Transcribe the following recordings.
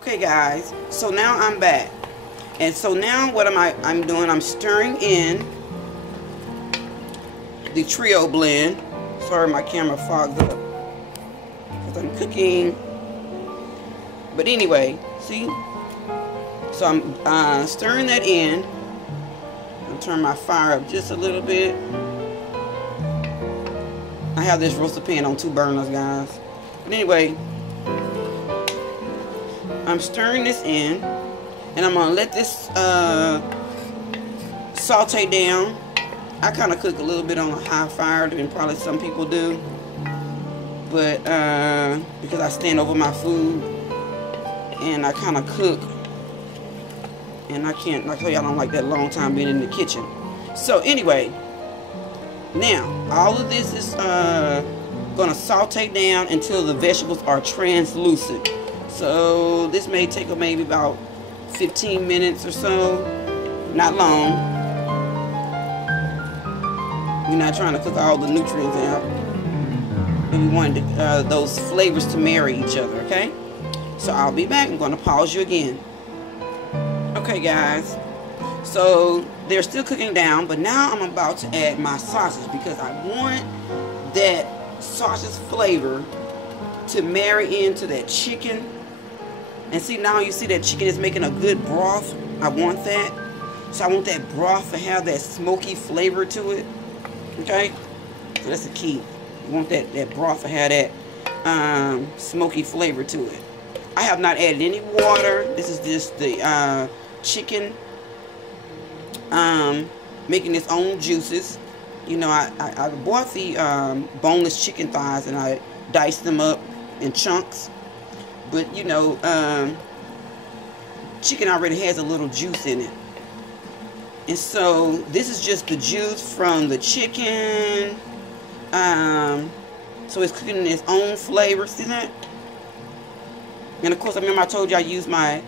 Okay guys, so now I'm back. And so now what I'm doing, I'm stirring in the trio blend. Sorry my camera fogged up because I'm cooking. But anyway, see? So I'm stirring that in. I'll turn my fire up just a little bit. I have this roasted pan on 2 burners, guys. But anyway, I'm stirring this in, and I'm gonna let this saute down. I kind of cook a little bit on a high fire than probably some people do, but because I stand over my food and I kind of cook, and I can't, like I tell you, I don't like that long time being in the kitchen. So anyway, now all of this is gonna saute down until the vegetables are translucent. So this may take maybe about 15 minutes or so, not long. We're not trying to cook all the nutrients out, but we wanted those flavors to marry each other, okay? So I'll be back. I'm going to pause you again. Okay guys, so they're still cooking down, but now I'm about to add my sausage because I want that sausage flavor to marry into that chicken. And see, now you see that chicken is making a good broth. I want that. So I want that broth to have that smoky flavor to it. Okay? So that's the key. You want that broth to have that smoky flavor to it. I have not added any water. This is just the chicken making its own juices. You know, I bought the boneless chicken thighs and I diced them up in chunks. But you know, chicken already has a little juice in it. And so this is just the juice from the chicken. So it's cooking its own flavor. See that? And of course, I remember I told you I use my,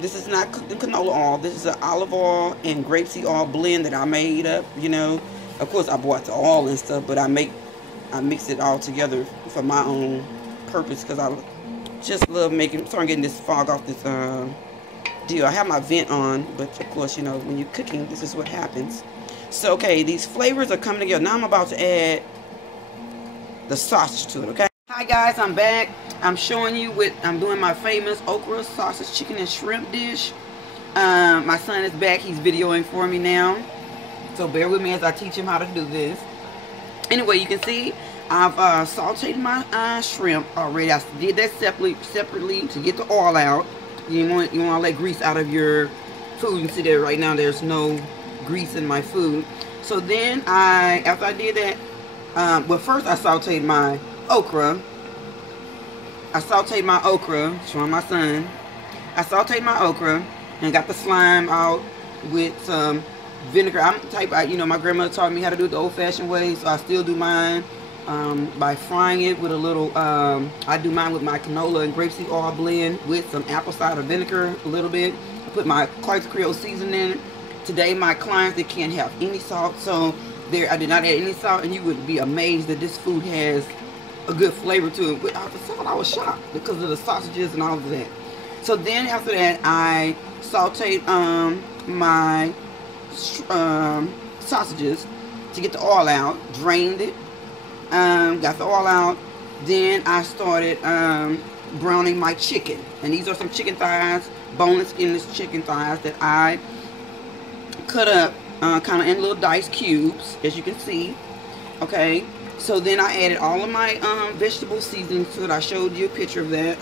this is not cooked in canola oil. This is an olive oil and grapeseed oil blend that I made up, you know. Of course, I bought the oil and stuff, but I mix it all together for my own purpose because I just love making, starting getting this fog off this deal. I have my vent on, but of course, you know, when you're cooking, this is what happens. So, okay, these flavors are coming together. Now I'm about to add the sausage to it, okay? Hi guys, I'm back. I'm showing you what I'm doing, my famous okra sausage chicken and shrimp dish. My son is back. He's videoing for me now. So bear with me as I teach him how to do this. Anyway, you can see I've sauteed my shrimp already. I did that separately to get the oil out. You want to let grease out of your food. You can see that right now there's no grease in my food. So then after I did that, well first I sauteed my okra. Showing my son. I sauteed my okra and got the slime out with some vinegar. I'm the type, you know, my grandmother taught me how to do it the old-fashioned way, so I still do mine by frying it with a little, I do mine with my canola and grapeseed oil blend with some apple cider vinegar a little bit. I put my Creole seasoning in it. Today my clients, they can't have any salt, so I did not add any salt, and you would be amazed that this food has a good flavor to it. Without the salt, I was shocked because of the sausages and all of that. So then after that, I sauteed my sausages to get the oil out, drained it, got the oil out. Then I started browning my chicken, and these are some chicken thighs, boneless, skinless chicken thighs that I cut up kind of in little diced cubes, as you can see. Okay, so then I added all of my vegetable seasonings to it. I showed you a picture of that.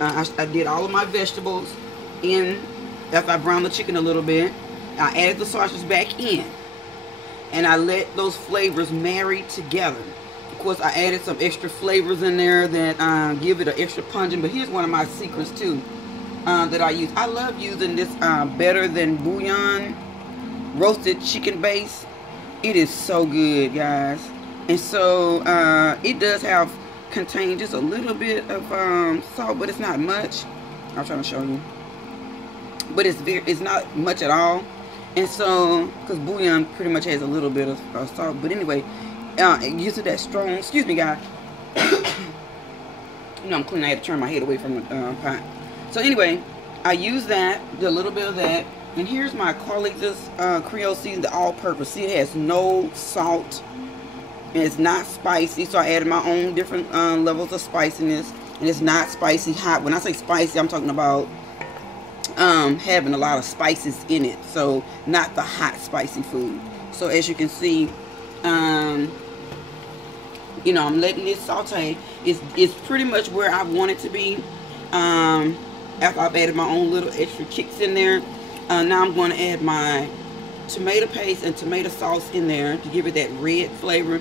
I did all of my vegetables in after I browned the chicken a little bit. I added the sausage back in, and I let those flavors marry together. Of course, I added some extra flavors in there that give it an extra pungent. But here's one of my secrets too that I use. I love using this Better Than Bouillon roasted chicken base. It is so good, guys. And so it does contain just a little bit of salt, but it's not much. I'm trying to show you, but it's not much at all. And so, because bouillon pretty much has a little bit of salt, but anyway, using that strong, excuse me guys, You know, I'm cleaning. I had to turn my head away from the pot. So anyway, I use that, do a little bit of that. And here's my CARLEATHA'S Creole seasoned all-purpose. See, it has no salt. And it's not spicy. So I added my own different levels of spiciness. And it's not spicy hot. When I say spicy, I'm talking about having a lot of spices in it. So not the hot spicy food. So as you can see, you know, I'm letting this saute. It's pretty much where I want it to be. After I've added my own little extra kicks in there. Now I'm going to add my tomato paste and tomato sauce in there to give it that red flavor.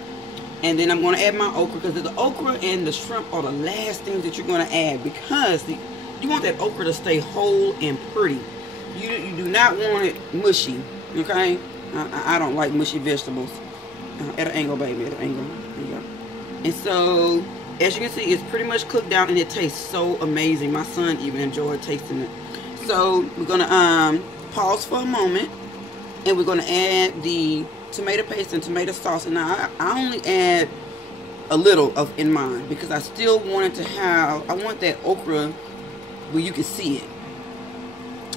And then I'm going to add my okra, because the okra and the shrimp are the last things that you're going to add, because you want that okra to stay whole and pretty. You do not want it mushy, okay? I don't like mushy vegetables. At an angle, baby, at an angle. There you go. And so, as you can see, it's pretty much cooked down, and it tastes so amazing. My son even enjoyed tasting it. So we're going to pause for a moment, and we're going to add the tomato paste and tomato sauce. And now I only add a little of in mine, because I still wanted to have, I want that okra where you can see it.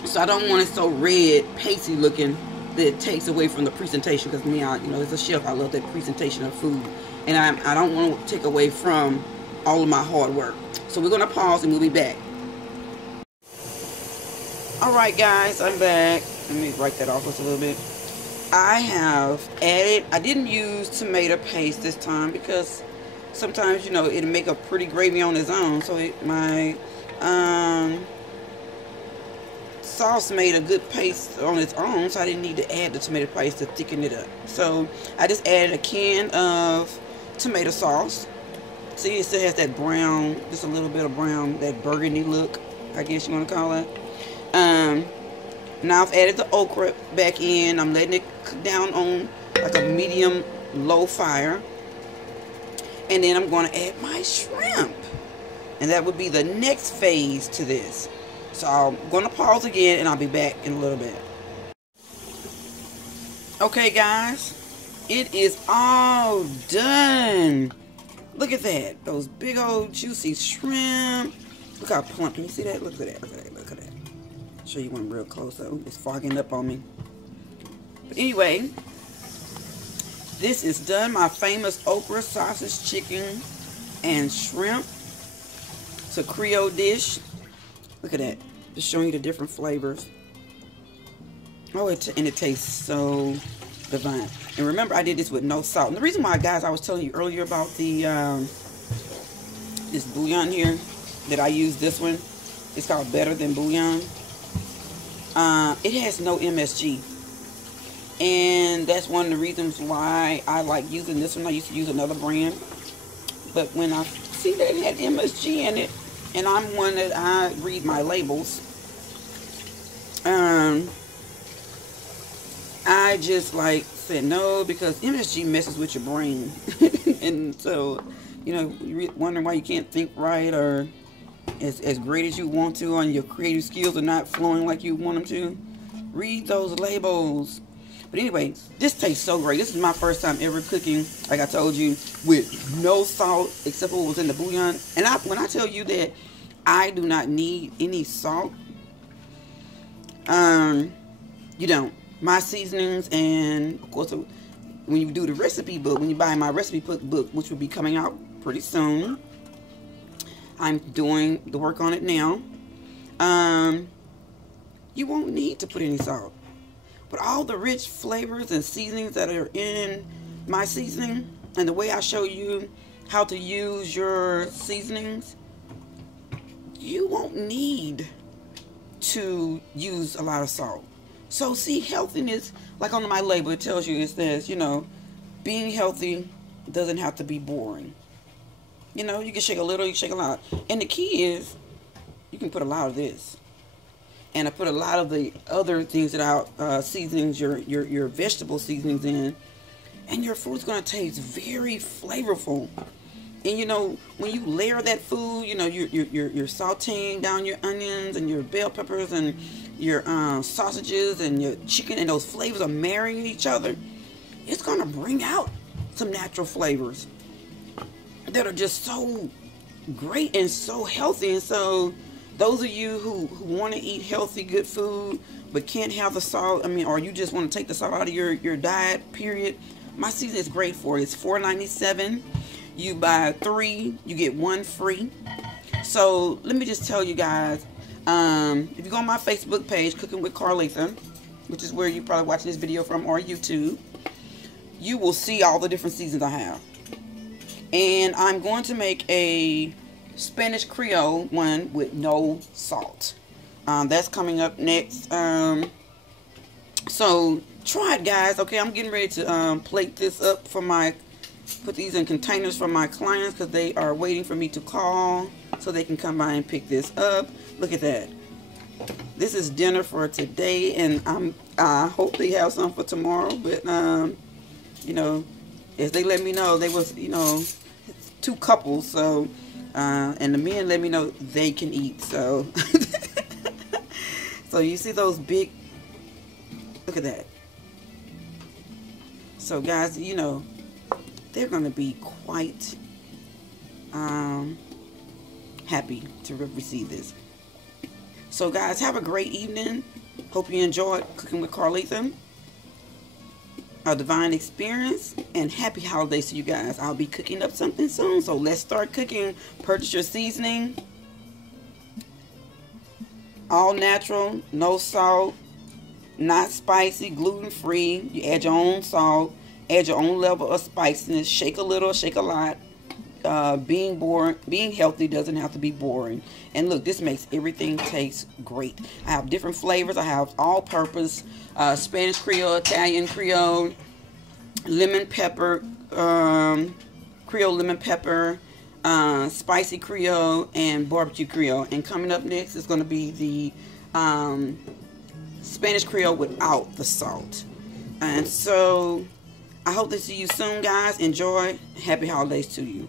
So I don't want it so red, pasty looking that it takes away from the presentation. Because me, you know, as a chef, I love that presentation of food, and I don't want to take away from all of my hard work. So we're going to pause, and we'll be back. Alright guys, I'm back. Let me write that off just a little bit. I have added, I didn't use tomato paste this time, because sometimes, you know, it'll make a pretty gravy on its own. So my sauce made a good paste on its own, so I didn't need to add the tomato paste to thicken it up. So I just added a can of tomato sauce. See, it still has that brown, just a little bit of brown, that burgundy look, I guess you want to call it. Now I've added the okra back in. I'm letting it cook down on like a medium low fire. And then I'm going to add my shrimp. And that would be the next phase to this. So I'm going to pause again, and I'll be back in a little bit. Okay guys, it is all done. Look at that. Those big old juicy shrimp. Look how plump. Can you see that? Look at that. Look at that. Look at that. I'll show you one real close up. It's fogging up on me. But anyway, this is done. My famous okra, sausage, chicken, and shrimp. It's a Creole dish. Look at that. Just showing you the different flavors. Oh, and it tastes so divine. And remember, I did this with no salt. And the reason why, guys, I was telling you earlier about the this bouillon here, that I use this one. It's called Better Than Bouillon. It has no MSG. And that's one of the reasons why I like using this one. I used to use another brand. But when I see that it had MSG in it, and I'm one that I read my labels, I just like said no, because MSG messes with your brain. And so, you know, you're wondering why you can't think right, or as great as you want to, and your creative skills are not flowing like you want them to. Read those labels. But anyway, this tastes so great. This is my first time ever cooking, like I told you, with no salt except for what was in the bouillon. And when I tell you that I do not need any salt, you don't. My seasonings, and of course, when you do the recipe book, when you buy my recipe book, which will be coming out pretty soon, I'm doing the work on it now. You won't need to put any salt. But all the rich flavors and seasonings that are in my seasoning, and the way I show you how to use your seasonings, you won't need to use a lot of salt. So see, healthiness, like on my label, it tells you, it says, you know, being healthy doesn't have to be boring. You know, you can shake a little, you can shake a lot. And the key is, you can put a lot of this. And I put a lot of the other things that I seasonings, your vegetable seasonings in, and your food's gonna taste very flavorful. And you know, when you layer that food, you know, you're sauteing down your onions and your bell peppers and your sausages and your chicken, and those flavors are marrying each other. It's gonna bring out some natural flavors that are just so great and so healthy. And so those of you who want to eat healthy, good food, but can't have the salt, I mean, or you just want to take the salt out of your diet, period, my season is great for it. It's $4.97. You buy 3, you get 1 free. So let me just tell you guys, if you go on my Facebook page, Cooking with Carletha, which is where you're probably watching this video from, or YouTube, you will see all the different seasons I have. And I'm going to make a Spanish-Creole one with no salt. That's coming up next. So try it, guys. Okay, I'm getting ready to plate this up for put these in containers for my clients, because they are waiting for me to call so they can come by and pick this up. Look at that. This is dinner for today, and I hope they have some for tomorrow. But you know, as they let me know, they was, you know, 2 couples, so and the men let me know they can eat. So so you see those big, look at that. So guys, you know, they're gonna be quite happy to receive this. So guys, have a great evening. Hope you enjoyed Cooking with Carletha, a Devine experience, and happy holidays to you guys. I'll be cooking up something soon, so let's start cooking. Purchase your seasoning, all natural, no salt, not spicy, gluten free. You add your own salt, add your own level of spiciness. Shake a little, shake a lot. Being healthy doesn't have to be boring. And look, this makes everything taste great. I have different flavors. I have all-purpose, Spanish Creole, Italian Creole, lemon pepper, Creole lemon pepper, spicy Creole, and barbecue Creole. And coming up next is going to be the Spanish Creole without the salt. And so I hope to see you soon, guys. Enjoy. Happy holidays to you.